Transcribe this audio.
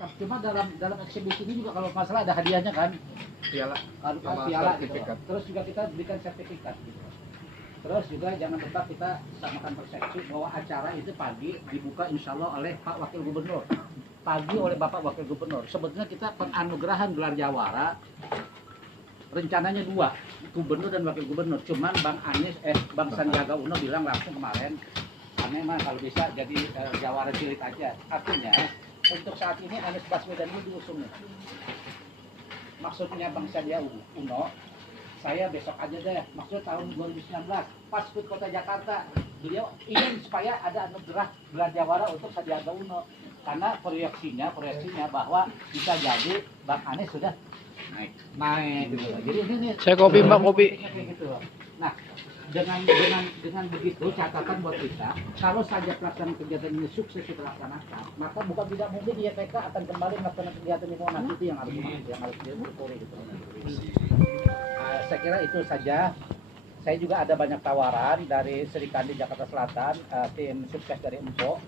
Cuma dalam eksibisi ini juga kalau masalah ada hadiahnya kan, Piala sama piala gitu. sertifikat. Terus juga kita berikan sertifikat gitu. Terus juga jangan lupa kita samakan persepsi bahwa acara itu pagi dibuka insya Allah oleh Pak Wakil Gubernur. Pagi oleh Bapak Wakil Gubernur. Sebetulnya kita penganugerahan gelar jawara rencananya 2, Gubernur dan Wakil Gubernur. Cuman Bang Sandiaga Uno bilang langsung kemarin, aneh mah kalau bisa jadi jawara jilid aja. Artinya untuk saat ini Anies Baswedan ini diusung. Maksudnya Bang Sandiaga Uno, saya besok aja deh, maksudnya tahun 2019 pas HUT Kota Jakarta, beliau ingin supaya ada anugerah gelar jawara untuk Sandiaga Uno karena proyeksinya bahwa bisa jadi Bang Anies sudah naik gitu. Jadi ini Saya kopi, Mbak, kopi. gitu. Nah, dengan begitu catatan buat kita, kalau saja pelaksanaan kegiatan ini sukses dilaksanakan, maka bukan tidak mungkin YPK akan kembali melaksanakan kegiatan di Monas. Itu yang harus disyukuri gitu. Saya kira itu saja. Saya juga ada banyak tawaran dari Sri Kandi Jakarta Selatan, tim sukses dari Empo.